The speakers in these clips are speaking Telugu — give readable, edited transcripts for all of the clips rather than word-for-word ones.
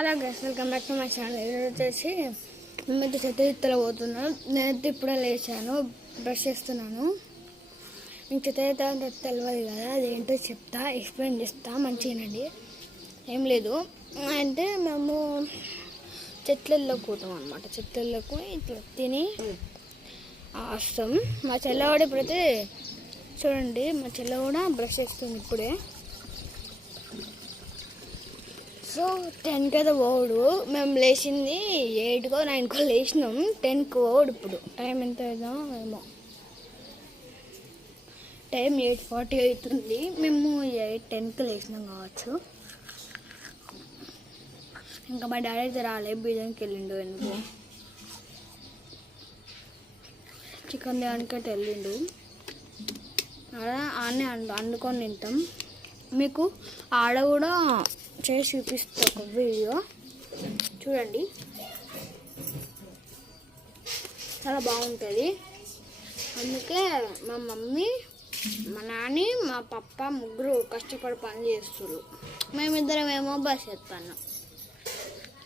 Hello guys, welcome back to my channel. ఈరోజు వచ్చేసి మేమైతే చెత్త పోతున్నాను. నేనైతే ఇప్పుడే లేచాను, బ్రష్ చేస్తున్నాను. మీకు చెత్త తెలియదు కదా, అదేంటో చెప్తా, ఎక్స్ప్లెయిన్ చేస్తా, మంచిగానండి. ఏం లేదు అంటే మేము చెట్లలోకి పోతాం అనమాట. చెట్లలోకి ఇట్లా తిని వస్తాం. మా చెల్ల కూడా ఇప్పుడైతే చూడండి, మా చెల్ల కూడా బ్రష్ చేస్తుంది ఇప్పుడే. సో 10కి అయితే పోడు, మేము లేచింది 8కో 9కో లేచినాం. 10కి పోడు. ఇప్పుడు టైం ఎంత అవుతుందో ఏమో, టైం 8:40 అవుతుంది. మేము 8:10కి లేచినాం కావచ్చు. ఇంకా మా డాడీ అయితే రాలే, బీజంకి వెళ్ళిండు. ఎందుకు చికెన్ దేవానికి వెళ్ళిండు. ఆడనే వండుకొని తింటాం. మీకు ఆడ కూడా చేసి చూపిస్తా ఒక వీడియో చూడండి, చాలా బాగుంటుంది. అందుకే మా మమ్మీ, మా నాని, మా పప్ప ముగ్గురు కష్టపడి పని చేస్తున్నారు. మేమిద్దరం ఏమో బస్ చేస్తాను.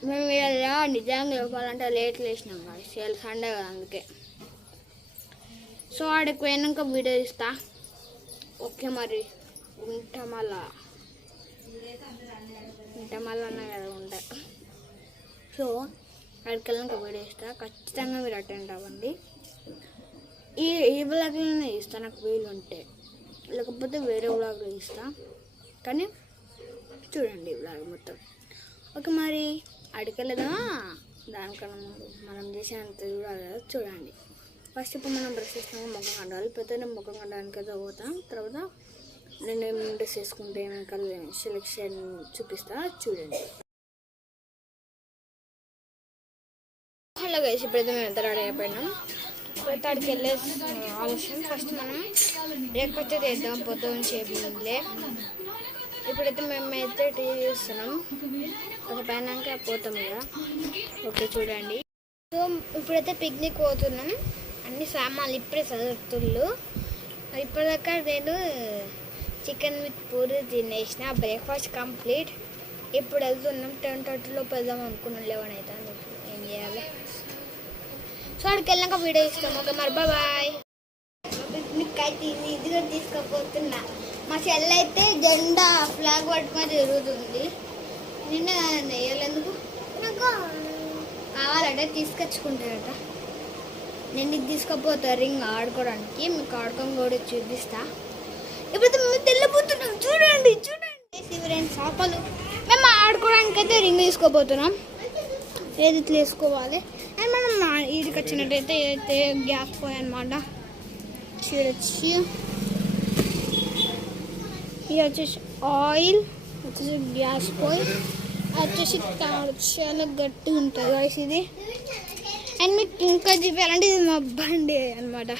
మేము ఇలా నిజంగా చెప్పాలంటే లేట్ లేచినాం కదా, సండే కదా, అందుకే. సో ఆడికి పోయినాక వీడియో ఇస్తా. ఓకే, మరి ఉంటా. మళ్ళీ అన్నా కదా ఉంటా. సో అక్కడికి వెళ్ళాక వీడియో ఇస్తా. ఖచ్చితంగా మీరు అటెండ్ అవ్వండి. ఈ బ్లాగ్లోనే ఇస్తా నాకు వీలు ఉంటే, లేకపోతే వేరే బ్లాగ్లో ఇస్తా. కానీ చూడండి ఈ బ్లాగ్ మొత్తం. ఓకే, మరి అక్కడికి వెళ్దామా? దానికన్నా ముందు మనం చేసేంత చూడాలి కదా, చూడండి. ఫస్ట్ ఇప్పుడు మనం బ్రష్ చేసినాక ముఖం కడగాలి. ప్రతి ముఖం కడడానికి అయితే పోతాం. తర్వాత నేను ఏం డ్రెస్ వేసుకుంటే ఏమైనా సెలెక్షన్ చూపిస్తా, చూడండి. హలో గైస్, ఇప్పుడైతే మేము ఎంత రెడీ అయిపోయినాం. ఇప్పుడైతే అక్కడికి వెళ్ళే ఆలస్యం. ఫస్ట్ మనం బ్రేక్ఫాస్ట్ అయితే వేద్దాం, పొద్దున్న చేయలే. ఇప్పుడైతే మేమైతే టీ చేస్తున్నాం. ఒక పైనాక పోతాం ఇక. ఓకే, చూడండి. సో ఇప్పుడైతే పిక్నిక్ పోతున్నాం. అన్ని సామాన్లు ఇప్పుడే చదువుతుళ్ళు. ఇప్పటిదాకా నేను చికెన్ విత్ పూరి తినేసిన. Breakfast complete. ఇప్పుడు వెళ్తున్నాం. 10:30లో వెళ్దాం అనుకున్నాం. 11 అయితే ఏం చేయాలి. సో అక్కడికి వెళ్ళాక వీడియో ఇస్తాం. ఓకే, మరి బాయ్. పిక్నిక్ అయితే ఇది కూడా తీసుకోపోతున్నా. మా చెల్ల అయితే జెండా ఫ్లాగ్ పట్టుకొని తిరుగుతుంది. నిన్న వేయాలెందుకు, నాకు కావాలంటే తీసుకొచ్చుకుంటారట. నేను ఇది తీసుకుపోతా రింగ్ ఆడుకోవడానికి. మీకు ఆడుకొని కూడా చూపిస్తా. ఇప్పుడు మేము తెల్లబోతున్నాం. చూడండి చేపలు. మేము ఆడుకోవడానికి అయితే రింగ్ తీసుకోబోతున్నాం. ఏది ఇట్లా వేసుకోవాలి. అండ్ మనం ఈడికి వచ్చినట్టయితే అయితే గ్యాస్ పోయి అనమాట. చూడొచ్చు. ఇది వచ్చేసి ఆయిల్, వచ్చేసి గ్యాస్ పోయి, వచ్చేసి చాలా గట్టిగా ఉంటుంది గాయస్ ఇది. అండ్ మీకు ఇంకా చూపించాలంటే ఇది మా బండి అనమాట.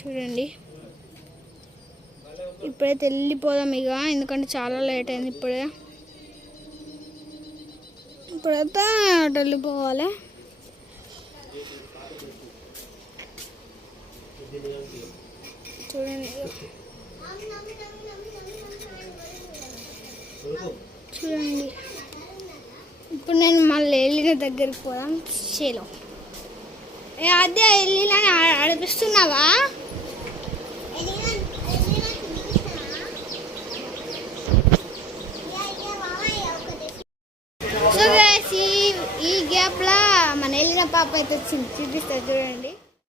చూడండి. ఇప్పుడైతే వెళ్ళిపోదాం ఇక, ఎందుకంటే చాలా లేట్ అయింది. ఇప్పుడైతే అటు వెళ్ళిపోవాలి. చూడండి ఇప్పుడు నేను మళ్ళీ వెళ్ళిన దగ్గరికి పోదాం. చేలో అదే వెళ్ళిన అడిపిస్తున్నావా? సో ఈ గ్యాప్లో మన వెళ్ళిన పాప అయితే వచ్చింది, చూపిస్తా.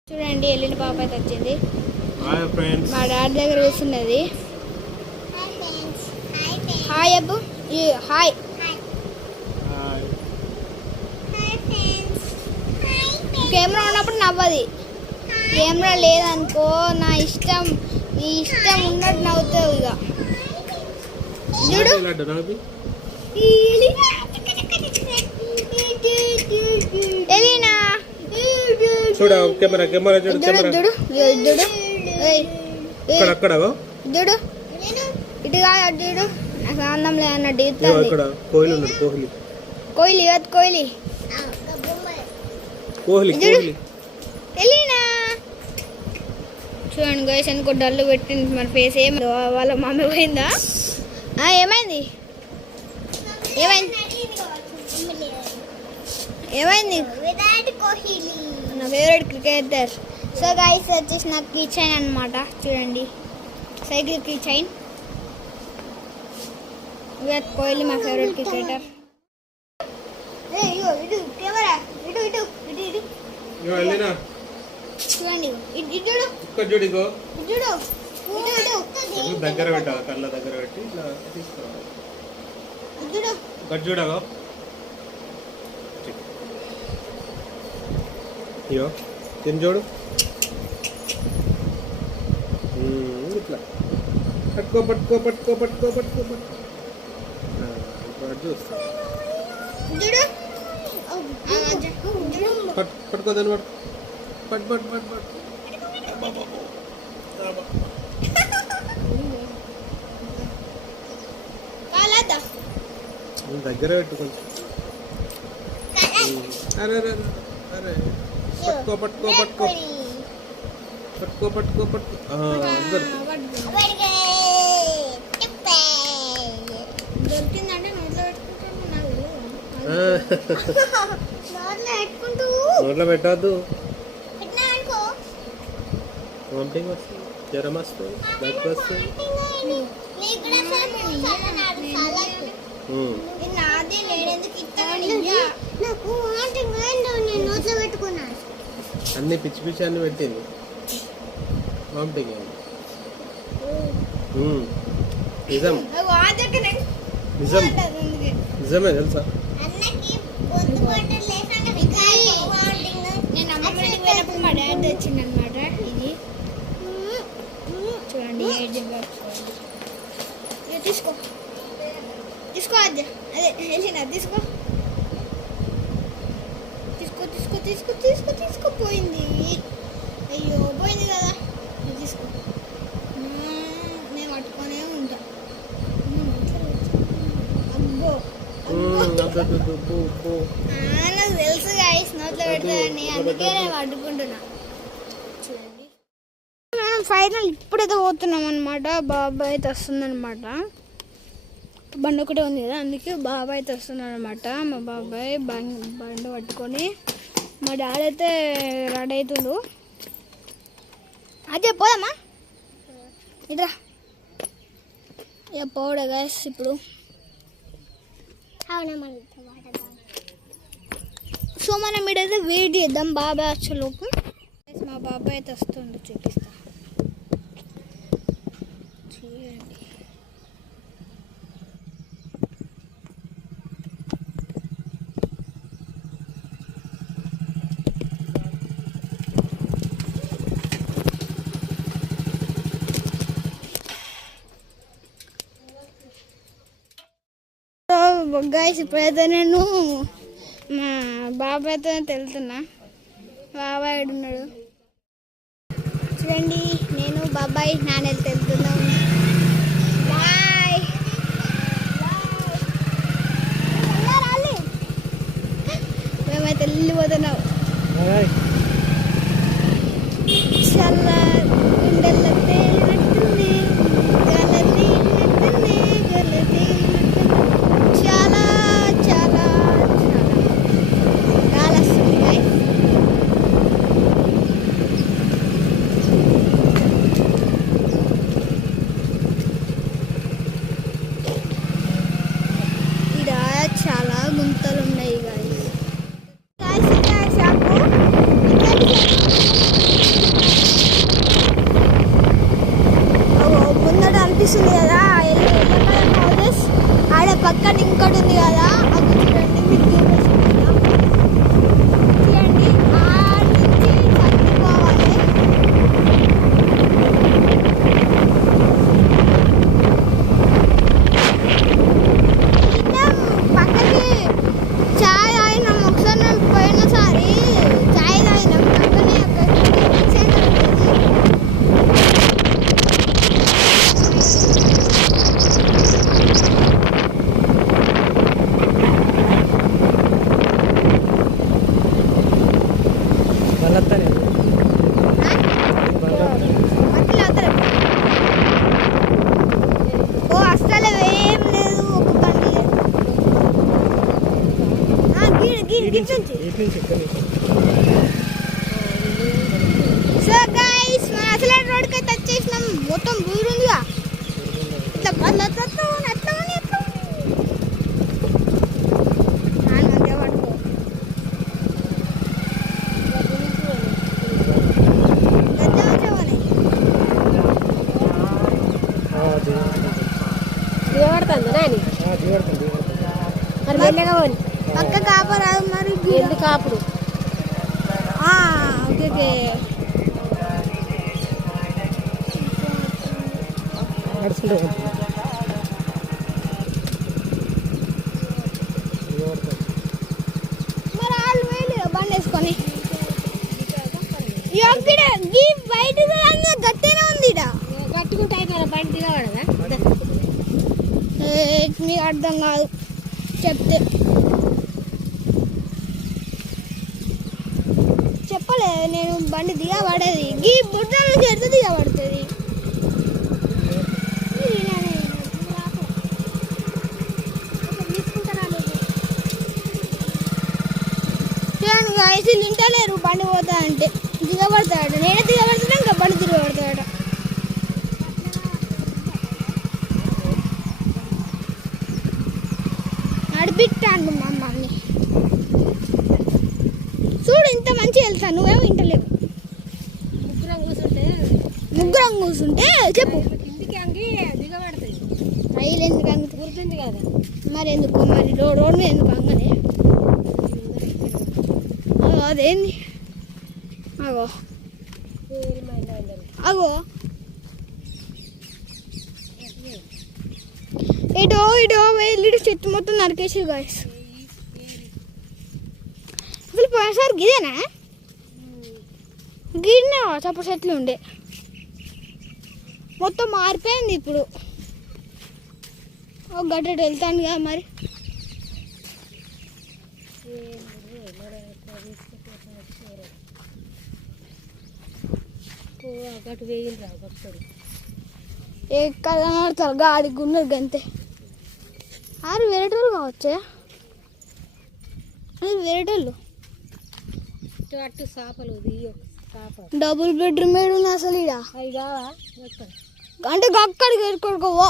చూడండి వెళ్ళిన పాప అయితే వచ్చింది. మా డాడీ దగ్గర కూర్చున్నది. హాయ్ అబ్బు, హాయ్. కెమెరా ఉన్నప్పుడు నవ్వది, కెమెరా లేదనుకో నా ఇష్టం, నీ ఇష్టం ఉన్నట్టు నవ్వుతావు. ఇక చూడు ఎలీనా, చూడు కెమెరా చూడు కెమెరా చూడు చూడు అక్కడ చూడు ఇటు కాదు చూడు. నాకు ఆనందం లేదన్నట్టు కోహ్లీ ఎలీనా. చూడండి గైస్, ఎందుకో డల్లు పెట్టింది మన ఫేస్. ఏమైంది? వాళ్ళ మమ్మీ పోయిందా? ఏమైంది? ఏమైంది? విరాట్ కోహ్లీ నా ఫేవరెట్ క్రికెటర్. సో గైస్ వచ్చేసి నాకు కీ చైన్ అనమాట. చూడండి, cycle key chain. Virat Kohli మా ఫేవరెట్ క్రికెటర్. ఇటు కెమెరా, ఇటు ఇటు ఇటు ఇటు వెళ్ళినా చూడండి. ఇటు చూడు, ఇక్కడ చూడిగో, ఇటు చూడు, ఇటు ఇటు దగ్గర పెట్టాలి, కళ్ళ దగ్గర పెట్టి ఇట్లా తీసుకోవాలి. ఇటు చూడు. ఇక్కడ చూడగో, అయ్యో తిని చూడు. ఇట్లా పట్టుకో పట్టుకో పట్టుకో పట్టుకో పట్టుకో పట్టుకో. ఇప్పుడు అటు చూస్తా. చూడు. పట్టుకో దాన్ని పట్టు పట్టు పట్టు పట్టు పట్టు. కాలేదా? దగ్గర పెట్టు కొంచెం. అరే అరే అరే పట్టుకో పట్టుకో పట్టుకో పట్టుకో పట్టుకో పట్టుకో. దొరికిందంటే నోట్లో పెట్టుకుంటూ నోట్లో పెట్టద్దు, అనుకో వామిటింగ్ వస్తుంది, జ్వరం వస్తుంది, దగ్గు వస్తుంది. నీకు కూడా నాది నేనెందుకు ఇస్తాను? నాకు వాంటింగ్ నేను నోట్లో పెట్టుకున్నాను. అన్ని పిచ్చి పిచ్చి అన్ని పెట్టింది, వామిటింగ్ అయింది. నిజం నిజం నిజమే తెలుసా. అన్నకి గొంతు బట్టలు లేకుండా వాంటింగ్. నేను అమ్మ ఇంటికి వెళ్ళినప్పుడు మా డాడీ తెచ్చింది అనమాట. ఇది చూడండి, 8 బాక్స్. ఇది తీసుకో తీసుకో, అదే అదే వెళ్ళిన తీసుకో తీసుకో తీసుకో తీసుకో తీసుకో తీసుకో. పోయింది, అయ్యో పోయింది కదా. ఇది తీసుకో, నేను పట్టుకొనే ఉంటా. అబ్బో నాకు తెలుసు గైస్, నోట్లో పెడతానని, అందుకే నేను పట్టుకుంటున్నా. చూడండి, మనం ఫైనల్ ఇప్పుడైతే పోతున్నాం అనమాట. బాబాయ్ అయితే వస్తుందన్నమాట. బండి ఒకటే ఉంది కదా, అందుకే బాబాయ్ అయితే వస్తున్నాడు అనమాట. మా బాబాయ్ బండి పట్టుకొని, మా డాడీ అయితే రెడీ అవుతుండు. అదే పోదామా? ఇట్రా, ఇక పోవడా గైస్. ఇప్పుడు సో మనం ఇడైతే వెయిట్ చేద్దాం బాబాయ్ వచ్చేలోపు. మా బాబాయ్ అయితే వస్తుంది, చూపిస్తా. చూడండి, గైస్ ఇప్పుడైతే నేను మా బాబాయ్తో వెళ్తున్నా. బాబాయ్ ఉన్నాడు చూడండి. నేను బాబాయ్ నాన్న వెళ్తున్నాం. బాయ్. మేమైతే వెళ్ళిపోతున్నాం. చాలా గుండెల్లో తేలినట్టుంది, గలది నట్టుంది, గలది చాలా చాలా చాలా గాలి వస్తుంది గైస్. ఇక్కడ చాలా గుంతలు ఉన్నాయి గైస్. గైస్ ఇక్కడ షాపు ముందట అనిపిస్తుంది కదా, హౌసెస్ ఆడ పక్కన ఇంకోటి ఉంది కదా, అది చూడండి. మీకు చూడండి, ఆడ నుంచి చదువుకోవాలి. పక్కకి చాయ్ తాగినాం ఒకసారి. మేము పోయినసారి చాయ్ తాగినాం పక్కనే సో గైస్ మనం అసలు రోడ్కి అయితే వచ్చేసినాం. మొత్తం బూరు ఉందిగా, ఇట్లా అట్లా అట్లా అట్లా మంచిగా పడుకో. దిగబడుతుంది నాని మరి మెల్లగా పోని పక్క కాపరాదు మరి ఎందుకు కాపుడు ఓకే ఓకే. నడుచుకుంటే మరి వాళ్ళు వేయలేదు బండి వేసుకొని. బయట గట్టేనే ఉంది ఇడ. కట్టుకుంటే అయిపోయిన బండి దిగబడదా మీకు అర్థం కాదు చెప్తే. చెప్పలే నేను బండి దిగబడేది. గీ బుట్టల నుంచి ఎడితే దిగబడుతుంది. అయితే తింటలేరు బండి పోతా అంటే దిగబడతాడట. నేనే దిగబడుతున్నా ఇంకా బండి దిగబడతాడట. నడిపిట్టాను మా మమ్మల్ని. చూడు ఇంత మంచిగా వెళ్తా, నువ్వేమో ఇంటలేవు. ముగ్గురం కూర్చుంటే చెప్పు ఇంటికి అంగి దిగబడుతుంది. రైలు ఎందుకు అంగుతుంది? గుర్తుంది కదా మరి ఎందుకు మరి రోడ్ మీద ఎందుకు అంగనే? అదేంది అగో అగో ఇటో వెళ్ళి చెట్టు మొత్తం నరికేసి గాయస్. అసలు పోయినసారి గిదేనా గిన్నె చప్పుడు చెట్లు ఉండే మొత్తం మారిపోయింది ఇప్పుడు. ఒక గడ్డ వెళ్తాను కదా మరి. గట్టు వేయింది రా భక్తుడు ఎక్కడ ఆడతారు గాడికి ఉన్నది గంతే. ఆరు వేరేటోళ్ళు కావచ్చే, అది వేరేటోళ్ళు. అట్టు చేపలు దిగి చేప డబుల్ బెడ్రూమ్ ఉంది అసలు ఇడ. అవి కావా అంటే అక్కడికి ఎరుకోడుకోవో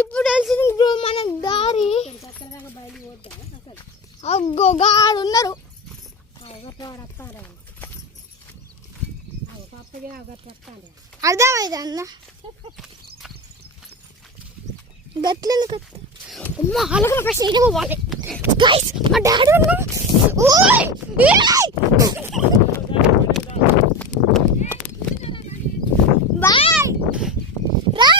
ఇప్పుడు తెలిసింది బ్రో మనకు దారి. అగ్గో గాడు ఉన్నారు. అర్థమైంది అన్న గట్లెందుకు అమ్మ అలాగే ప్రశ్న ఏమో పోవాలి. గైస్ మా డాడీ ఉన్నా. ఓయ్ బాయ్ రా.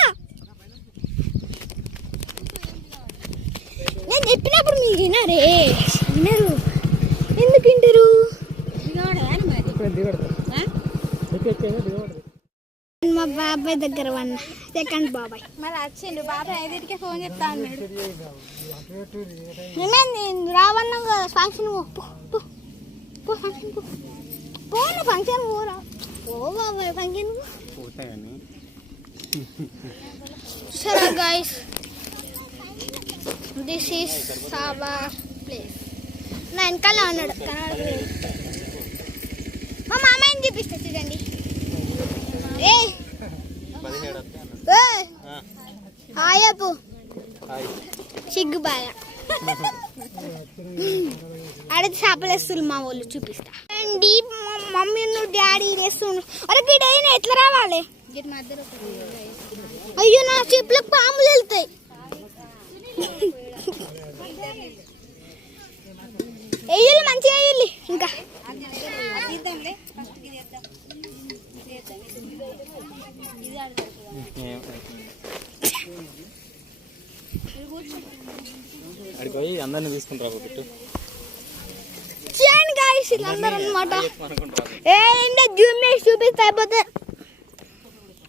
నేను చెప్పినప్పుడు మీరు వినరే, వినరు. ఎందుకు వింటారు? మా బాబాయ్ దగ్గర వన్న సెకండ్ బాబాయ్ మరి వచ్చిండు. బాబాయ్ ఐదింటికే ఫోన్ చెప్తా అన్నాడు. నేను రావన్నాం కదా ఫంక్షన్. పోను ఫంక్షన్ పోరా. ఓ బాబాయ్ ఫంక్షన్ సరే guys, this is Saba place. నా వెనకాల అన్నాడు మా మామయ్యని చూపిస్తా చూడండి. హాయపు సిగ్గుబాయ అడిగి చేపలేస్తులు మా వాళ్ళు చూపిస్తా అండి. మా మమ్మీ డాడీ వేస్తుండ్రు. అరే గిడైనా ఎట్లా రావాలి? అయ్యో నా చెప్పులకు పాములు వెళ్తాయి. వెయ్యి మంచిగా వెయ్యి. ఇంకా అడిపోయి అందరిని తీసుకుంటారా పెట్టు చూడండి గాయ్స్ వీళ్ళందరూ అన్నమాట. జూమ్ చేసి చూపిస్తే అయిపోతే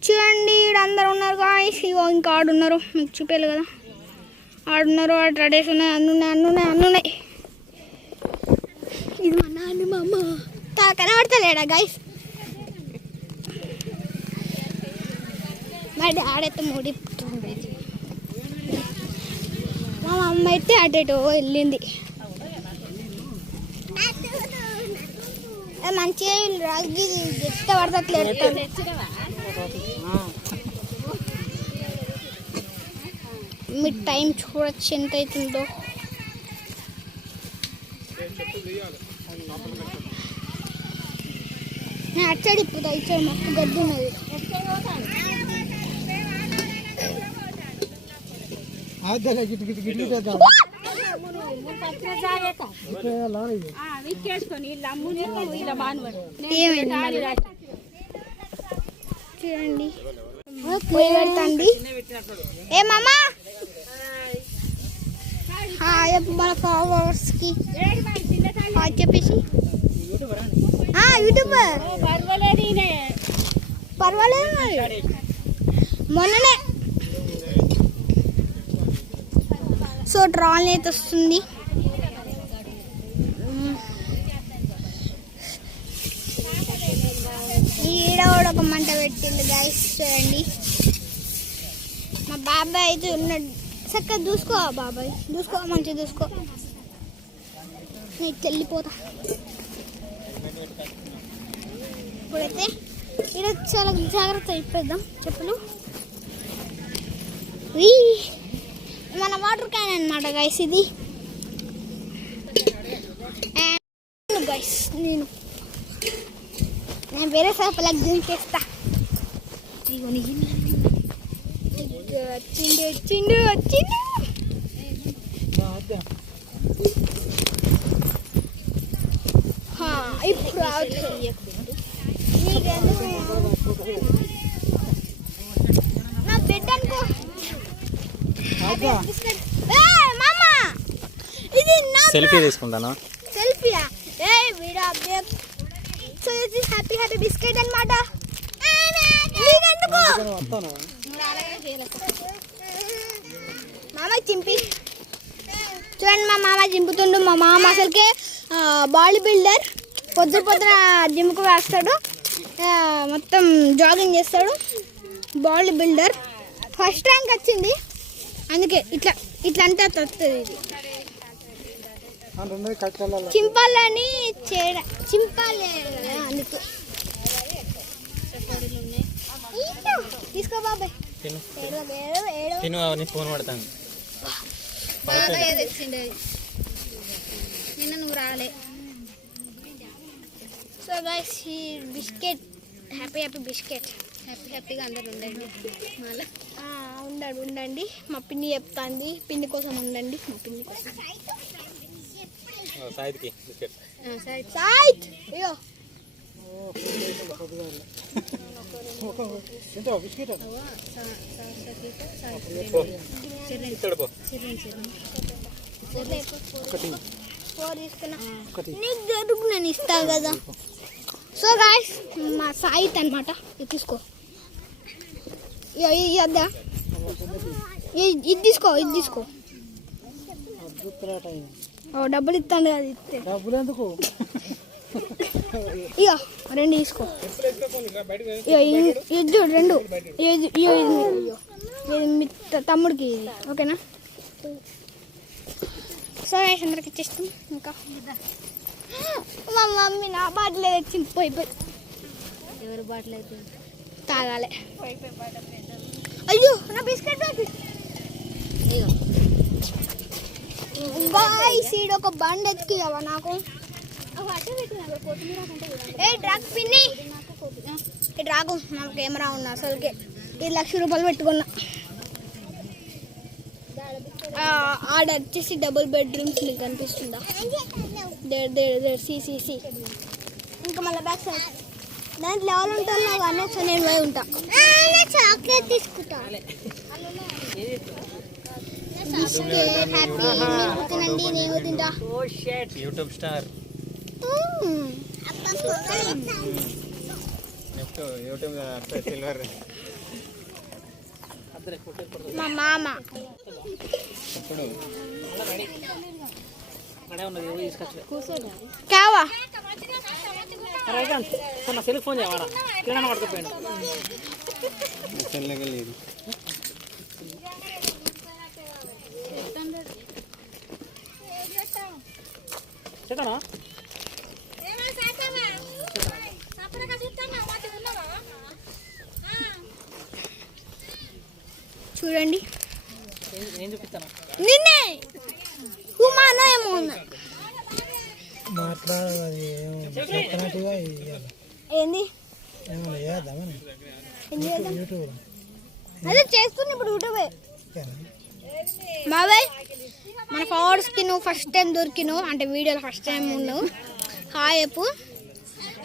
చూడండి ఇక్కడ అందరు ఉన్నారు గాయ్స్. ఇగో ఇంకా ఆడున్నారు, మీకు చూపేయాలి కదా. ఆడున్నారు, ఆడ రెడీస్ ఉన్నాయి, అన్నున్నాయి. ఇది మా నాన్న మా అమ్మ కనబడతలేడా గాయ్స్? మా డాడీ అయితే ముడి మా అమ్మ అయితే అటేటో వెళ్ళింది. మంచిగా రాగి ఎత్త పడతట్లేదు. మీ టైం చూడొచ్చు ఎంత అవుతుందో. నేను అటు సైడ్ ఇప్పుడు ఇచ్చాడు మస్తు గడ్డి ఉన్నది. చూడండి పోయి పెడతాండి. ఏ మామా మన ఫాలోవర్స్కి చెప్పేసి యూట్యూబర్ పర్వాలేదు మరి. మొన్ననే సో ట్రాల్ అయితే వస్తుంది. ఈడ కూడా ఒక మంట పెట్టింది గైస్ చూడండి. మా బాబాయ్ అయితే ఉన్నాడు. చక్కగా చూసుకో బాబాయ్, చూసుకో మంచిగా చూసుకో. నేను వెళ్ళిపోతా. ఇప్పుడైతే ఇక్కడ చాలా జాగ్రత్త ఇప్పేద్దాం చెప్పులు. మన వాటర్ క్యాన్ అనమాట గైస్ ఇది. గైస్ నేను వేరే చేపలకు దించేస్తా. వచ్చిండు వచ్చిండు వచ్చిండు. ఇప్పుడు నా బెడ్ అనుకో. మామా ఇది సెల్ఫీ తీసుకుంటాను. సెల్ఫీయా? Video update. సో ఇది హ్యాపీ హ్యాపీ బిస్కెట్ అన్నమాట. మామ చింపి చూడండి. మా మామ చింపుతుండు. మా మామ అసలుకే బాడీ బిల్డర్. పొద్దున జిమ్కు వేస్తాడు, మొత్తం జాగింగ్ చేస్తాడు. Body builder. ఫస్ట్ ర్యాంక్ వచ్చింది. అందుకే ఇట్లా ఇట్లా అంటే వస్తుంది. ఇది చింపాలని చింపాలి అందుకే. తీసుకో బాబాయ్. ఫోన్ పడతాను. నిన్న నువ్వు రాలే. సో గైస్ ఈ బిస్కెట్ హ్యాపీ హ్యాపీ బిస్కెట్. హ్యాపీగా అందరు ఉండండి. ఉండండి. మా పిన్ని చెప్తాంది. పిన్ని కోసం ఉండండి. మా పిన్ని కోసం సాయిత్ అయ్యో నీకు జరుగు నేను ఇస్తా కదా. సో గాయస్ మా సాయిత్ అనమాట. ఇది తీసుకో. ఇది తీసుకో. డబ్బులు ఇస్తాను కదా. ఇస్తే డబ్బులు ఎందుకు? ఇక రెండు తీసుకో. ఇది రెండు మీ తమ్ముడికి ఇది ఓకేనా? సో అందరికి ఇచ్చేస్తాం. ఇంకా మా మమ్మీ నా బాటిల్ తెచ్చింది. పోయి ఎవరు బాటిల్ అయితే తాగాలి. అయ్యో నా బిస్కెట్ సీడ్ ఒక బండి ఎత్తుకివా నాకు. ఏ డ్రాగ్ పిన్ని డ్రాగు నా కెమెరా ఉన్నా అసలుకే 1,00,000 రూపాయలు పెట్టుకున్నా. ఆడ వచ్చేసి డబుల్ బెడ్రూమ్స్ మీకు కనిపిస్తుందా? సి ఇంకా మళ్ళీ బ్యాక్ సైడ్ దాంట్లో ఎవరు ఉంటారో కానీ ఒకసారి నేను పోయి ఉంటా. చాక్లెట్ తీసుకుంటా. హ్యాపీ నేను తింటా. YouTube star silver. మా మామ కావా సెల్ ఫోన్ చేయవాడా? కిరాణా పట్టుకుపోయాను. చేద్దానా చూడండి ఏం చూపిస్తాను నిన్నే హుమానో ఏమో ఉన్నా ఏంది అదే చేస్తున్నా ఇప్పుడు యూట్యూబే బాబాయ్ మన ఫాలోవర్స్కి నువ్వు ఫస్ట్ టైం దొరికినావు అంటే వీడియోలో ఫస్ట్ టైం ఉన్నావు హాయ్ చెప్పు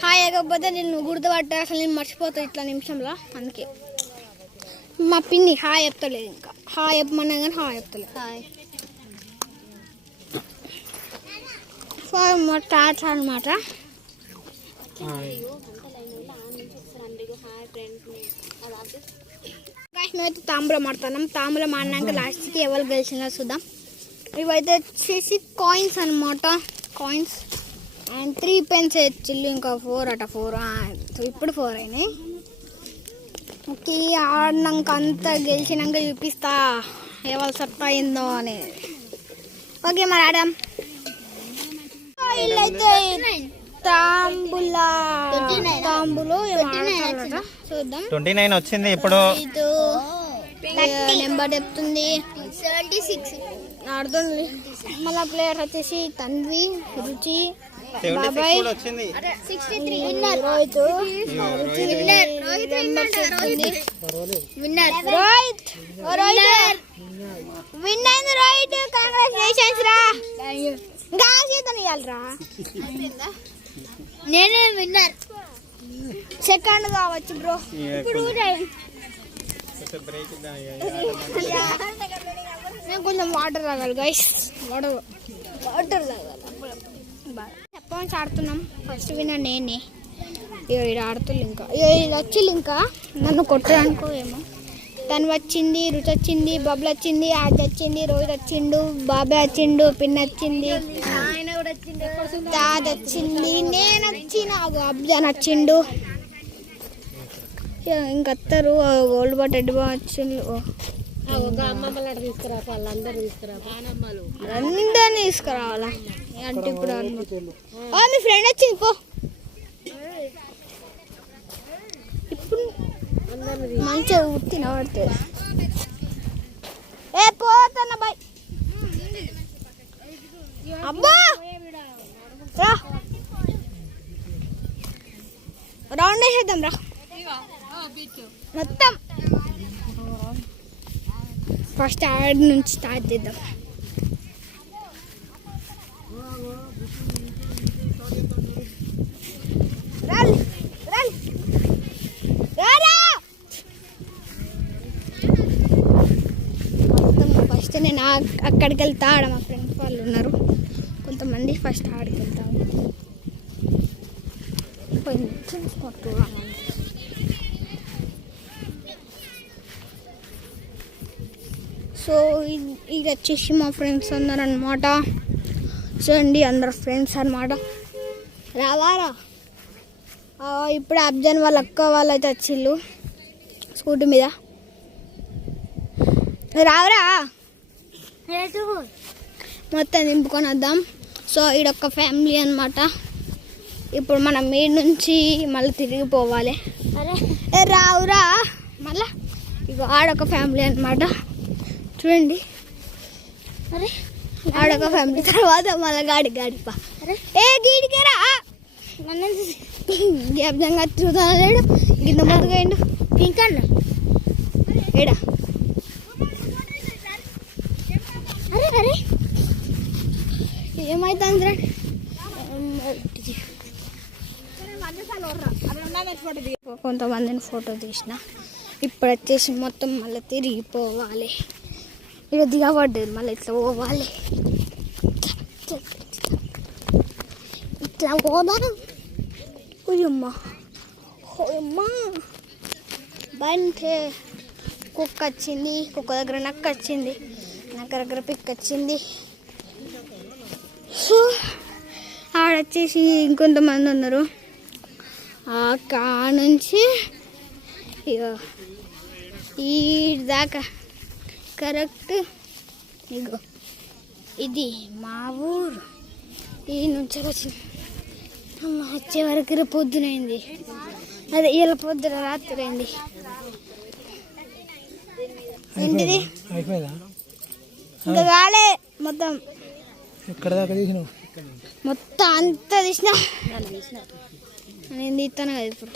హాయ్ అయ్యకపోతే నేను గుర్తుపట్టా అసలు నేను మర్చిపోతాను ఇట్లా నిమిషంలో అందుకే మా పిన్ని హాయ్ చెప్తలేదు ఇంకా హాయ్ చెప్పమన్నా కానీ హాయ్ చెప్తలేదు హాయ్ సో మా టాటా అనమాట మేమైతే తాంబూలం ఆడుతున్నాం తాంబూలం ఆడినాక లాస్ట్కి ఎవరు గెలిచినా చూద్దాం ఇవైతే వచ్చేసి కాయిన్స్ అనమాట కాయిన్స్ అండ్ 3 పెన్స్ చిల్లు ఇంకా 4 అట 4 ఇప్పుడు 4 అయినాయి ఓకే ఆడినాక అంతా గెలిచినాక చూపిస్తా ఎవరు సత్తా అయిందో అనేది ఓకే మరి ఆడాం వీళ్ళైతే తాంబులో చూద్దాం 29 వచ్చింది ఇప్పుడు నెంబర్ చెప్తుంది 76 ఆడుతుంది మళ్ళీ ప్లేయర్ వచ్చేసి తన్వి రుచి 76 బాబాయ్ కూడా వచ్చింది 63 winner Rohit winner Rohit win అయింది రోహిత్ కంగ్రాచులేషన్స్ రా ఇంకా సీతను ఇవ్వాలిరా నేనే విన్నర్ సెకండ్ కావచ్చు బ్రో ఇప్పుడు బ్రేక్ నేను కొంచెం వాటర్ తాగాలి గైస్ వాటర్ తాగాలి చెప్పమని ఆడుతున్నాం ఫస్ట్ విన్నర్ నేనే ఇక ఇది ఆడుతుంది ఇంకా ఇది వచ్చింది ఇంకా నన్ను కొట్టడానికో ఏమో తను వచ్చింది రుచి వచ్చింది బబుల్ వచ్చింది ఆజ్ వచ్చింది రోహిత్ వచ్చిండు బాబాయ్ వచ్చిండు పిన్ వచ్చింది తాజ్ వచ్చింది నేను వచ్చిన అబ్జాన్ వచ్చిండు ఇంకా వస్తారు గోల్డ్ బట్ రెడ్ బా వచ్చిండు అందరినీ తీసుకురావాలా అంటే ఇప్పుడు మీ ఫ్రెండ్ వచ్చింది పో ఇప్పుడు మంచిగా తినబడుతుంది ఏ పోతున్నా బాయ్ అబ్బా రా రౌండ్ వేసేద్దాం రా మొత్తం ఫస్ట్ ఆడ్ నుంచి స్టార్ట్ చేద్దాం రాలి రాలి రారా ఫస్ట్ నేను అక్కడికి వెళ్తా ఆడ మా ఫ్రెండ్స్ వాళ్ళు ఉన్నారు కొంతమంది ఫస్ట్ ఆడికి వెళ్తాము కొంచెం సో ఇది వచ్చేసి మా ఫ్రెండ్స్ అన్నారు అనమాట చూడండి అందరు ఫ్రెండ్స్ అనమాట రావారా ఇప్పుడు అబ్జాన్ వాళ్ళ అక్క వాళ్ళు అయితే వచ్చిళ్ళు స్కూటీ మీద రావరా మొత్తం నింపుకొని వద్దాం సో ఈడొక్క ఫ్యామిలీ అనమాట ఇప్పుడు మనం మీ నుంచి మళ్ళీ తిరిగి పోవాలి రావురా మళ్ళా ఇక ఆడొక ఫ్యామిలీ అనమాట చూడండి అరే ఆడొక ఫ్యామిలీ తర్వాత మళ్ళీ గాడిపా ఏ గీడికేరా గ్యాప్జంగా చూడలేడు కింద మొదలైండు ఇంకా ఏడా అరే అరే ఏమైతుంది కొంతమందిని ఫోటో తీసిన ఇప్పుడు వచ్చేసి మొత్తం మళ్ళీ తిరిగిపోవాలి ఇక దిగబడ్డది మళ్ళీ ఇట్లా పోవాలి ఇట్లా పోదాం ఓయమ్మా ఓయమ్మా బంటే కుక్క వచ్చింది కుక్క దగ్గర నక్క వచ్చింది నక్క దగ్గర పిక్ వచ్చింది సో ఆడొచ్చేసి ఇంకొంతమంది ఉన్నారు ఆ కా నుంచి ఇక ఈ దాకా కరెక్ట్ ఇగో ఇది మా ఊరు ఈ నుంచి వచ్చింది అమ్మ వచ్చే వరకు రేపు పొద్దునైంది, అదే ఇలా పొద్దున రాత్రి అయింది. ఏంటిది అయిపోయిందా? ఇంకా కాలే, మొత్తం ఎక్కడ దాకా తీసినావు? మొత్తం అంతా తీసిన నేను తీస్తాను కదా ఇప్పుడు.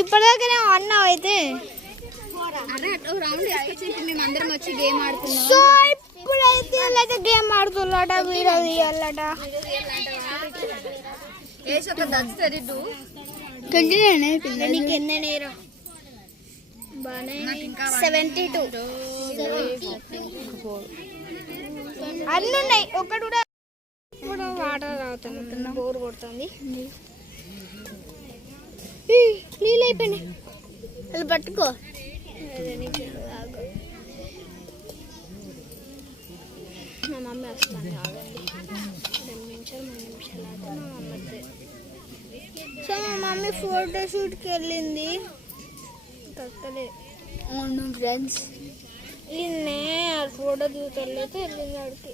ఇప్పటిదాకానే అన్నావు అయితే. సో ఇప్పుడైతే వీళ్ళైతే గేమ్ ఆడుతున్నట, వీడియో తీయాలట. 72 అన్నీ ఉన్నాయి. ఒకటి కూడా ఇప్పుడు వాటర్ తాగుతాను, బోర్ కొడుతుంది. నీళ్ళు అయిపోయినాయి, అది పట్టుకో. మా మమ్మీ వస్తుంది, ఆగండి 2 నిమిషాలు 3 నిమిషాలు అయితే మా మమ్మీ వస్తుంది. సో మా మమ్మీ ఫోటోషూట్కి వెళ్ళింది, తప్పలే. అవును ఫ్రెండ్స్, ఇన్నే ఫోటో దిగుతలేదు, వెళ్ళింది ఆడికి.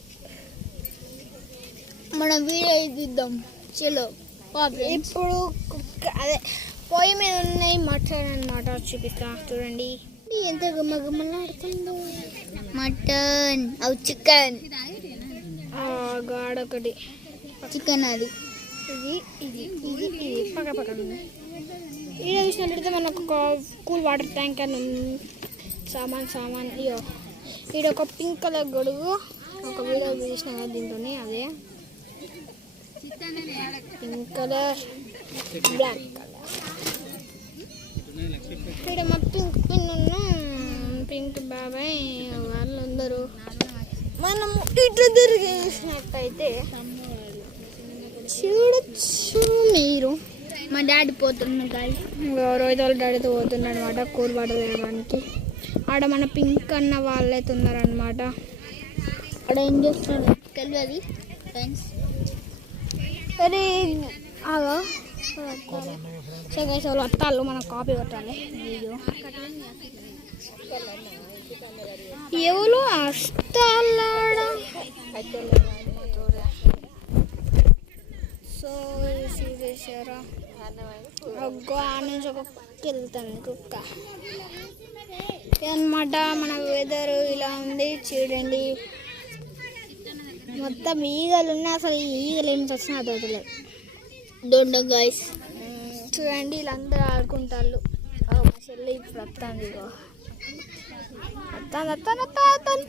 మనం వీడియో తీద్దాం చలో. ఇప్పుడు అదే పొయ్యి మీద ఉన్నాయి మటన్ అన్నమాట, చూపిస్తా చూడండి. ఎంత గమ్మగమ్మలాడుతుందో మటన్. అవు చికెన్, గాడొకటి చికెన్, అది ఇది ఇది ఇది ఇది పక్క పక్కన ఉన్నాయి. ఈడ చూసినట్టయితే మనకు ఒక కూల్ వాటర్ ట్యాంక్ అని సామాన్ ఇయో. ఈడ ఒక పింక్ కలర్ గొడుగు, ఒక వీడియో తీసిన కదా దీంట్లోనే, అదే పింక్ కలర్ బ్లాక్ కలర్. ఇక్కడ మా పింక్ పిన్ను పింక్ బాబాయ్ వాళ్ళందరూ మనము ఇట్లా తిరిగి చూసినట్టయితే చూడొచ్చు మీరు. మా డాడీ పోతున్నాడు గాయస్, రోహిత్ వాళ్ళ డాడీతో పోతున్నాడు అనమాట కూల్ వాటర్ తేయడానికి. ఆడ మన పింక్ అన్న వాళ్ళైతే ఉన్నారనమాట. ఆడ ఏం చేస్తున్నాడు తెలియదు ఫ్రెండ్స్. సరే ఆగా సో గైస్ వాళ్ళు వస్తాళ్ళు, మనం కాపీ కొట్టాలి వీడియో. ఎవరు వస్తాళ్ళ? సో చూసేసారా, ఒక్కో ఆ నుంచి ఒక కుక్క వెళ్తాను, కుక్క అన్నమాట. మన వెదర్ ఇలా ఉంది చూడండి, మొత్తం ఈగలు ఉన్నాయి. అసలు ఈ ఈగలు ఏమి వచ్చినా దొరకలేదు. దొండ గాయస్ చూడండి, వీళ్ళందరూ ఆడుకుంటారు. మా చెల్లి ఇప్పుడు వస్తుంది, ఇగో వస్తాను.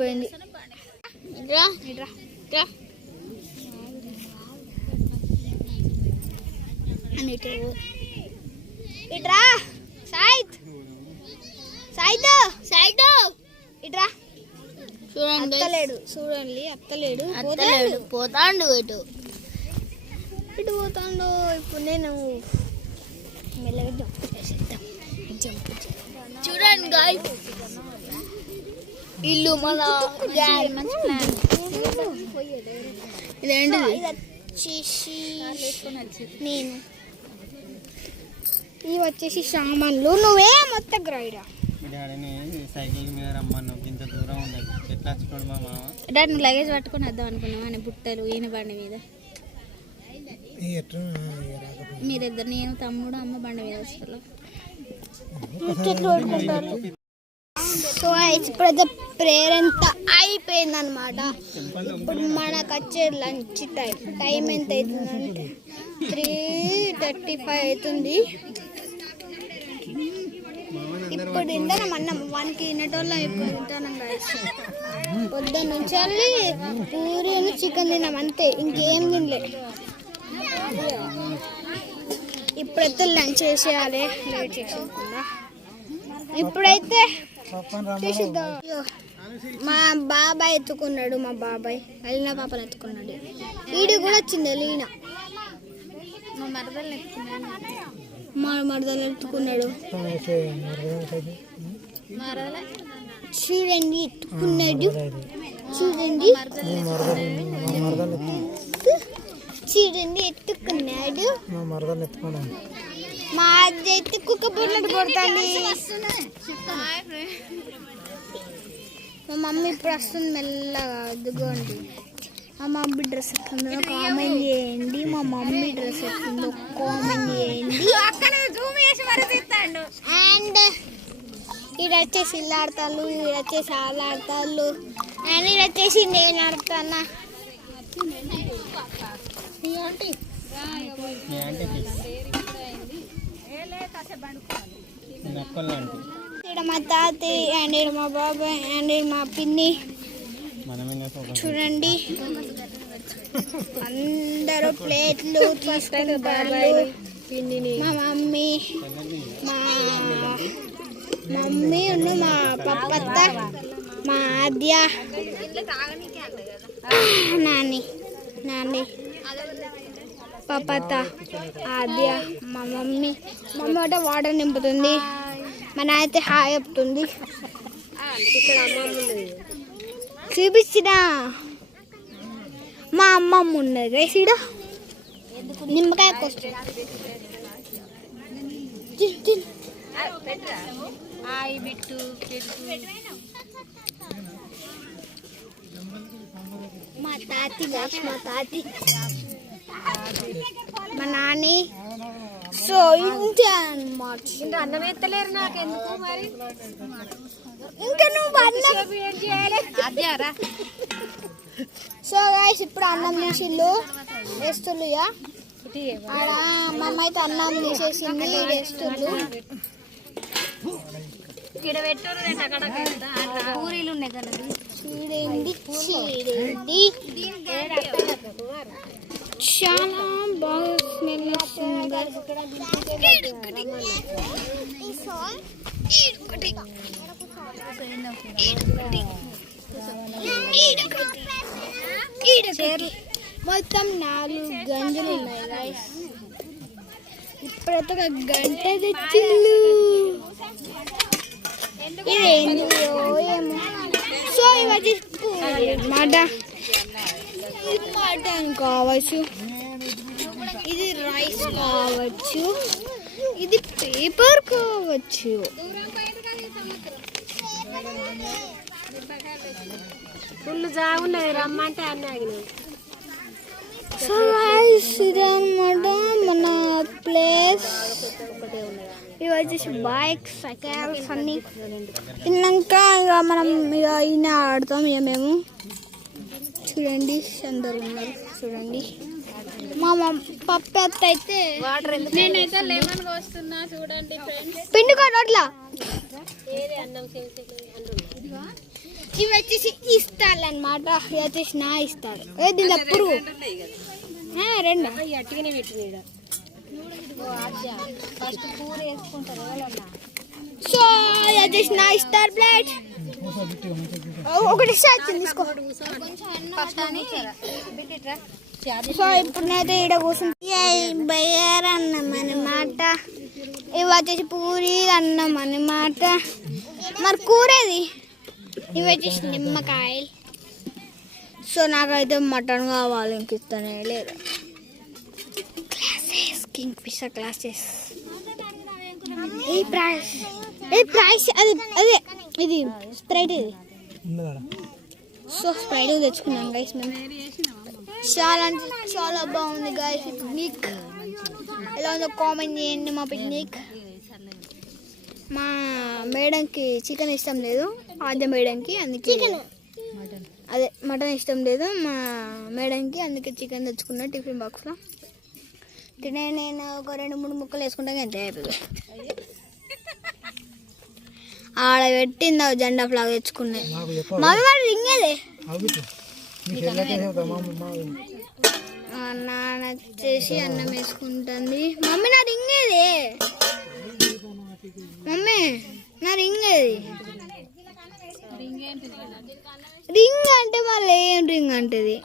పోయింది. ఇట్రా ఇట్రా సైడ్ ఇట్రా. చూడండి అత్తలేడు పోతాండు ఇటు పోతాండు. ఇప్పుడు నేను మెల్లగా జంప్ చూడండి గాయ్స్, ఇల్లు మన ఇదేంటిది వచ్చేసి నేను ఇవి వచ్చేసి సామాన్లు. నువ్వే మొత్తం గ్రైడా సైకిల్ మీద రమ్మన్నావు, ఇంత దూరం ఉండదు ఎట్లా వచ్చుకోండి మా మామ. డాడీ నువ్వు లగేజ్ పట్టుకొని వద్దాం అనుకున్నావా అని బుట్టలు ఈయన బండి మీద. మీరిద్దరు, నేను తమ్ముడు అమ్మ బండి మీద వస్తారు. సో ఇప్పుడైతే ప్రేయర్ అంతా అయిపోయింది అనమాట. ఇప్పుడు మనకు వచ్చే లంచ్ టైం ఎంత అవుతుందంటే 3:35 అవుతుంది. ఇప్పుడు తింటాం అన్నం, 1కి తినేటోళ్ళు ఇప్పుడు తింటాం గాయస్. పొద్దున్న నుంచి వెళ్ళి పూరి చికెన్ తిన్నాం అంతే, ఇంకేం తినలే. ఇప్పుడైతే లంచ్ చేసేయాలి, లేట్ చేసేయకుండా. ఇప్పుడైతే చేసిద్దాం. మా బాబాయ్ ఎత్తుకున్నాడు, మా బాబాయ్ అలీనా పాపలు ఎత్తుకున్నాడు. ఈడి కూడా వచ్చింది లీనా, మా మరదలు ఎత్తుకున్నాడు. చూడండి ఎత్తుకున్నాడు, చూడండి ఎత్తుకున్నాడు. మా అజ్జ అయితే కుక్క పొట్లట్టు కొడతాండి. మా మమ్మీ ఇప్పుడు వస్తుంది మెల్లగా, అదిగోండి మా మమ్మీ డ్రెస్ ఎట్లుందో కామెంట్ చేయండి. మా మమ్మీ డ్రెస్ ఎట్లుందో కామెంట్ చేయండి. అండ్ ఇక్కడ వచ్చేసి ఇల్లు ఆడతాళ్ళు, ఇక్కడ వచ్చేసి వాళ్ళు ఆడతాళ్ళు, అండ్ ఇక్కడ వచ్చేసి నేను ఆడతానా. మీ ఆంటీ నక్కలు ఆంటీ. ఇక్కడ మా తాతయ్య అండ్ ఇక్కడ మా బాబాయ్ అండ్ ఇక్కడ మా పిన్ని. మనమే చూడండి అందరూ ప్లేట్లు తీసుకుంటారు. మా మమ్మీ మా పప్పత్త, మా ఆద్య, నాని పప్పత్త, ఆద్య, మా మమ్మీ ఒకటే వాటర్ నింపుతుంది, మా నాన్న అయితే హాయ్ చెప్తుంది. చూపించిన మా అమ్మమ్మ ఉన్నది రైస్ ఇక్కడ నిమ్మకాయ కోస్తుంది. మా తాతి మా నాని. సో ఇంతే అన్నమాట. అన్నం ఎత్తలేరు నాకు ఎందుకు మరి ఇంకా నువ్వు సో గైస్ ఇప్పుడు అన్నం తీసిళ్ళు వేస్తుళ్ళు. ఆడ మా అమ్మ అయితే అన్నం తీసేసింది, వేస్తుళ్ళు. పూరీలు ఉన్నాయి కదా చీడింది చాలా బాగా స్మెల్ వస్తుంది. మొత్తం 4 గంజలు ఉన్నాయి గైస్. ఇప్పుడైతే ఒక గంట తెచ్చిళ్ళు. ఇదేందో ఏమో. సో ఇవన్నీ మాట ఇది మటన్ కావచ్చు, ఇది రైస్ కావచ్చు, ఇది పేపర్ కావచ్చు. ఫుల్ జాగున్నది రమ్మంటే అన్నీ. సో గైస్ ఇదన్నమాట మన ప్లేస్. ఇవి వచ్చేసి బైక్స్, సైకిల్స్ అన్నీ తిన్నాక ఇక మనం ఇక ఈయన ఆడతాం. ఇక మేము చూడండి అందరు ఉన్నారు చూడండి. మా పప్పు అత్త అయితే నేనైతే లెమన్ వస్తున్నా చూడండి ఫ్రెండ్స్. పిండుకోండి అట్లా. ఏది అన్నం ఇవి వచ్చేసి ఇస్తాడు అనమాట. ఇవి వచ్చేసి నా ఇస్తాడు. దీని అప్పుడు 2 అట్టిగానే పెట్టిన ఫస్ట్ కూర వేసుకుంటారు. సో ఇది వచ్చేసి నా ఇస్తారు ప్లేట్. ఒకటి వచ్చింది తీసుకో. సో ఇప్పుడు నేనైతే ఇక్కడ కూర్చుంటే బయ్యారు అన్నం అన్నమాట. ఇవి వచ్చేసి పూరి అన్నం అన్నమాట. మరి కూరేది ఇవి వచ్చేసి నిమ్మకాయలు. సో నాకైతే మటన్ కావాలి, ఇంక ఇస్తానే లేదు. Classes Kingfisher glasses. ఏ ప్రైస్ అదే ఇది స్ప్రైట్. ఇది సో స్ప్రైట్ తెచ్చుకున్నాం గైస్ మేము. చాలా అంటే చాలా బాగుంది గైస్. పిక్నిక్ ఎలా ఉందో కామెంట్ చేయండి. మా పిక్నిక్ మా మేడంకి చికెన్ ఇష్టం లేదు, ఆద్య మేడంకి, అందుకే అదే మటన్ ఇష్టం లేదు మా మేడంకి, అందుకే చికెన్ తెచ్చుకున్నా టిఫిన్ బాక్స్లో. తినే నేను ఒక 2-3 ముక్కలు వేసుకుంటాక ఎంత అయిపోయింది. ఆడ పెట్టింది జెండా ఫ్లాగ్ తెచ్చుకున్నాయి. మమ్మీ వాడు రింగేదే. నాన్న వచ్చేసి అన్నం వేసుకుంటుంది. మమ్మీ నా రింగేదే. మమ్మీ నా రింగ్ ఏది? రింగ్ అంటే మళ్ళీ ఏం రింగ్ అంటది?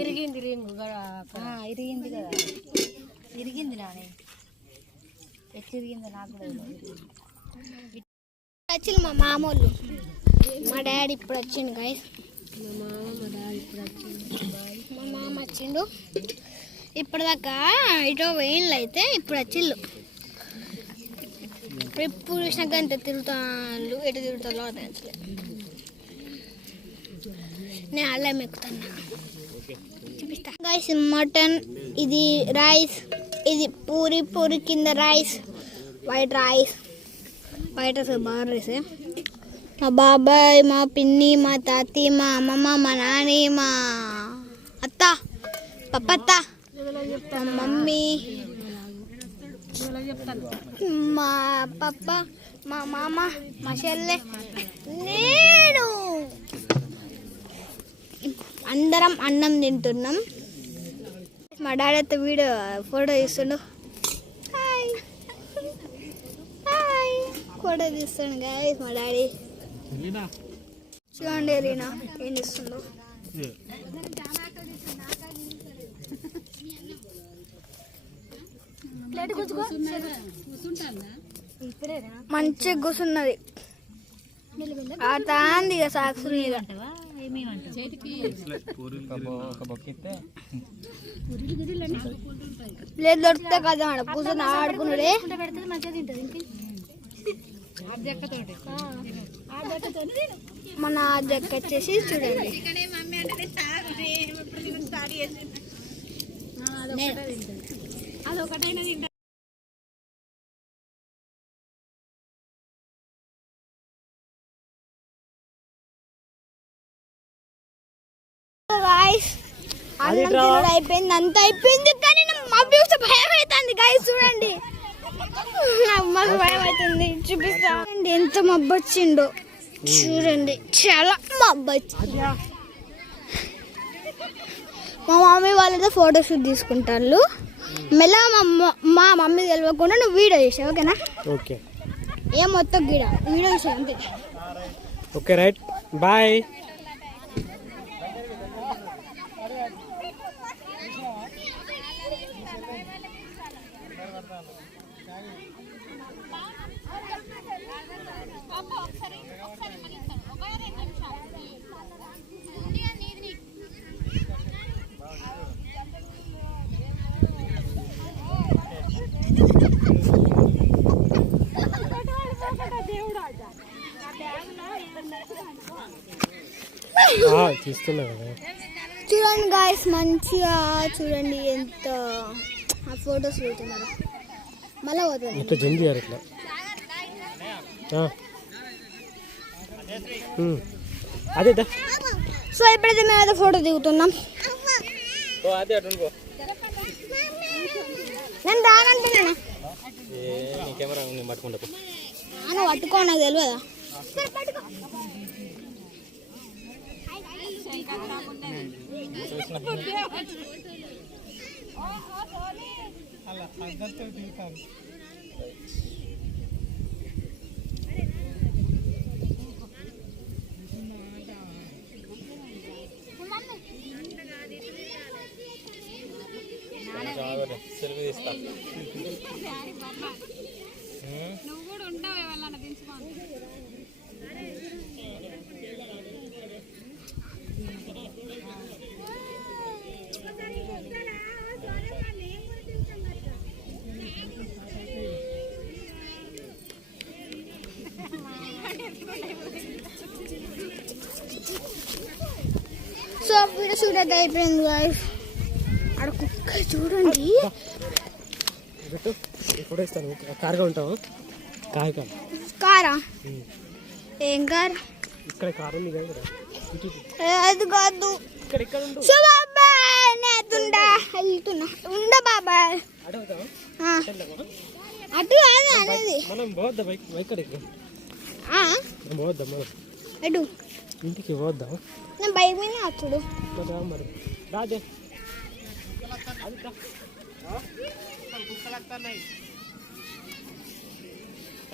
ఇరిగింది రింగ్ ఇరిగింది కదా, ఇరిగింది నానే ఎచ్చిరిగింది నాకు వచ్చింది మా మామూలు. మా డాడీ ఇప్పుడు వచ్చిండు గైస్. మా మామ వచ్చిండు. ఇప్పటిదాకా ఇటో వేయిండ్లు అయితే ఇప్పుడు వచ్చిళ్ళు. ఎప్పుడు చూసినాక అంత తిరుగుతాను, ఎటు తిరుగుతాలో అర్థం. నేను అల్లం ఎక్కుతున్నా చూపిస్తా గైస్. మటన్, ఇది రైస్, ఇది పూరి, పూరి కింద రైస్, వైట్ రైస్ అసలు బాగా రైస్. మా బాబాయ్, మా పిన్ని, మా తాతి, మా అమ్మమ్మ, మా నాని, మా అత్త, పప్పత్త, మా మమ్మీ, మా పప్ప, మా మామ, మా చెల్లె, నేను అందరం అన్నం తింటున్నాం. మా డాడీ అయితే ఫోటో తీస్తుండు. హాయ్ హాయ్ ఫోటో తీస్తుండు గాయస్ మా డాడీ. చూడండి రీనా ఏం చేస్తుందో. మంచిగా కూర్చున్నది ఆడుతాంది ఇక సాక్స్ మీద. లేదు దొరికితే కదా ఆడ కూర్చొని ఆడుకున్నాడే. మన జక్క వచ్చేసి చూడండి అన్నం తినడం అయిపోయింది, అంత అయిపోయింది. కానీ మబ్బు చూస్తే భయం అవుతుంది గాయస్. చూడండి నాకు మాకు భయం అవుతుంది. చూపిస్తా ఎంత మబ్బు వచ్చిండో చూడండి. చాలా మబ్బు వచ్చింది. మా మమ్మీ వాళ్ళతో ఫోటోషూట్ తీసుకుంటారు. మెల్ల మా మమ్మీ తెలియకుండా నువ్వు వీడియో చేసావు ఓకేనా? ఓకే. ఏం మొత్తం వీడియో చేసావు అంతే. Okay right boy. తీస్తున్నా కదా చూడండి గాయస్ మంచిగా చూడండి ఎంత ఫొటోస్ పెడుతున్నారు. మళ్ళీ పోతుంది ఇట్లా జంది ఇట్లా. అదేదా. సో ఇప్పుడైతే మేమైతే ఫోటో దిగుతున్నాం. నేను రానంటున్నాను. పట్టుకో నాకు తెలియదా. నువ్వు కూడా ఉంటావు ఎవరన్నా దించుకోండి. సో వీడియో షూట్ అయితే అయిపోయింది గాయ్స్. అక్కడ కుక్క చూడండి. ఫోటో ఇస్తాను. కార్గా ఉంటావు. కారా? ఏం కార్? ఇక్కడ కారు ఉంది కదా. అది కాదు. సో బాబాయ్ నేతుండా వెళ్తున్నా. ఉందా బాబాయ్? అటు కాదు అనేది. మనం పోద్దాం బైక్ ఎక్కడ పోద్దాం. మనం ఎటు ఇంటికి పోద్దాం. నేను బైక్ మీద వచ్చుడు మరి రాజే.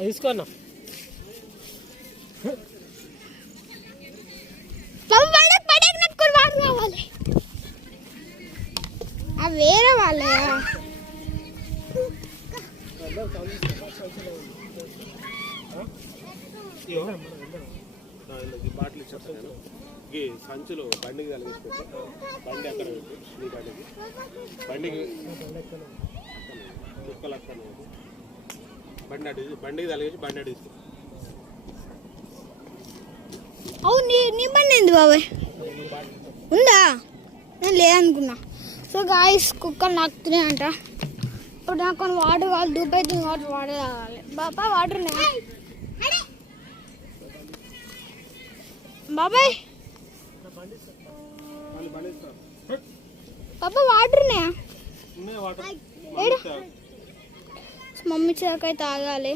తీసుకోన్నా. వేరే వాళ్ళే బాటిల్ ఇచ్చేస్తాను. ఈ సంచులు బండికి తగిలించి పెట్టి బండి అక్కడ పెట్టి నీ బండికి కుక్కలు అక్కడ బండి అటు బండికి తగిలించి బండి అటు అవును నీ బండి ఏంది బాబాయ్ ఉందా నేను లేదనుకున్నా. సో గాయస్ కుక్కలు నాకుతున్నాయి అంట. ఇప్పుడు నాకు కొన్ని వాటర్ కావాలి, దూపు అవుతుంది వాటర్ తాగాలి. బాబా వాటర్ ఉన్నాయా బాబాయ్? బాబా వాటర్ ఉన్నాయా? ఏడు మమ్మీ చాకాయ తాగాలి.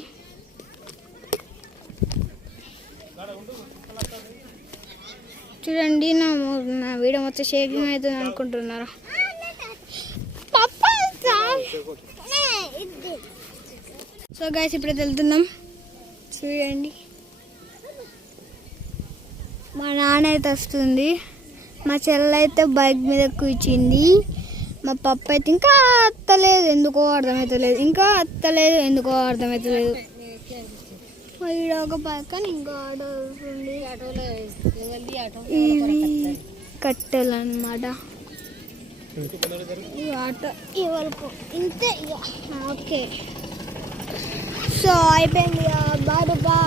చూడండి నా వీడియో మొత్తం షేకింగ్ అవుతుంది అనుకుంటున్నారా? సో గైస్ ఇప్పుడైతే వెళ్తున్నాం. చూడండి మా నాన్న అయితే వస్తుంది, మా చెల్లె అయితే బైక్ మీద కూర్చుంది, మా పప్పు అయితే ఇంకా అత్తలేదు ఎందుకో అర్థమవుతలేదు, ఈడ ఒక పక్కన ఇంకా ఆటో వస్తుంది. ఇవి కట్టెలు అన్నమాట. ఈ ఆటో ఈ వరకు ఇంతే ఇక. ఓకే సో అయిపోయింది బాబా.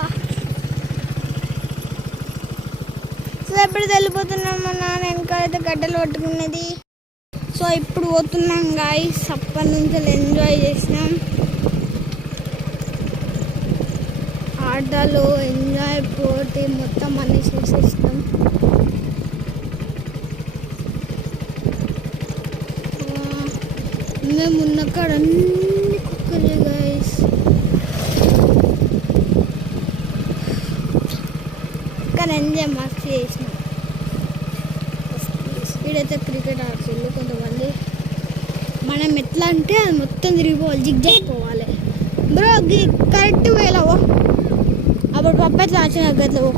సో ఎప్పుడు వెళ్ళిపోతున్నాం, మా నాన్న వెనకాలైతే గడ్డలు పట్టుకున్నది. సో ఇప్పుడు పోతున్నాం గాయ్స్. అప్పటి నుంచి ఎంజాయ్ చేసినాం, ఆటలు ఎంజాయ్ పోటీ మొత్తం అన్నీ చేసేసినాం. మేము ఉన్నక్కడ అన్ని కుక్కలే గాయ్స్. కానీ ఎంజాయ్ మస్తు చేసినాం. వీడైతే క్రికెట్ ఆడుతుంది కొంతమంది. మనం ఎట్లా అంటే అది మొత్తం తిరిగిపోవాలి, జిగ్జాగ్ పోవాలి బ్రో. కరెక్ట్ వేలావో అప్పుడు పప్పు ఎట్లా ఆచిన గట్లవో